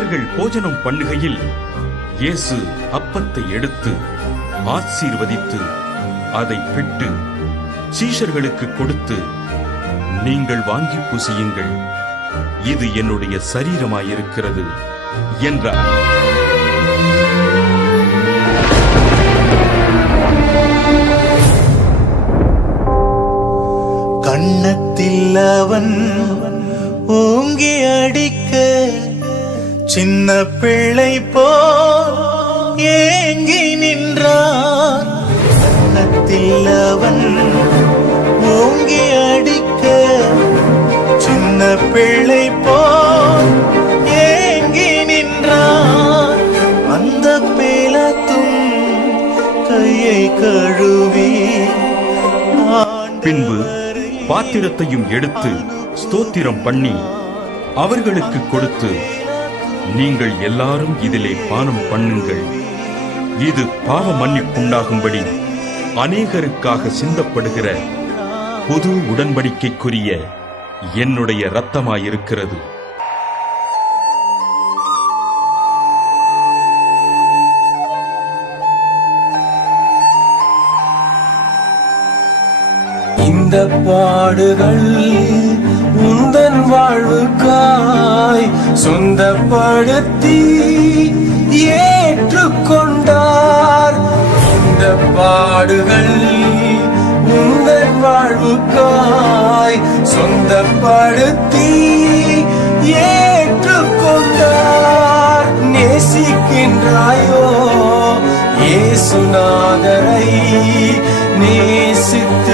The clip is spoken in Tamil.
அவர்கள் போஜனம் பண்ணுகையில் இயேசு அப்பத்தை எடுத்து ஆசீர்வதித்து அதை பிட்டு சீஷர்களுக்கு கொடுத்து, நீங்கள் வாங்கி புசியுங்கள், இது என்னுடைய சரீரமாயிருக்கிறது என்றார். கண்ணத்தில் அவன் ஓங்கி அடிக்க, சின்ன பிள்ளை போல் ஏங்கி நின்றார். கண்ணத்தில் அவன் ஓங்கி அடிக்க, சின்ன பிள்ளை போல் ஏங்கி நின்றார். அந்த பேலத்தும் கையை கழுவி பின்பு பாத்திரத்தையும் எடுத்து ஸ்தோத்திரம் பண்ணி அவர்களுக்கு கொடுத்து, நீங்கள் எல்லாரும் இதிலே பானம் பண்ணுங்கள், இது பாவ மன்னிப்புண்டாகும்படி அநேகருக்காக சிந்தப்படுகிற புது உடன்படிக்கைக்குரிய என்னுடைய இரத்தமாயிருக்கிறது. இந்த பாடுகள் உந்தன் வாழ்வுக்காய் சொந்தப்படுத்தி ஏற்றுக்கொண்டார். இந்த பாடுகள் உந்தன் வாழ்வுக்காய் சொந்தப்படுத்தி ஏற்றுக்கொண்டார். நேசிக்கின்றாயோ இயேசுநாதரை? நேசித்து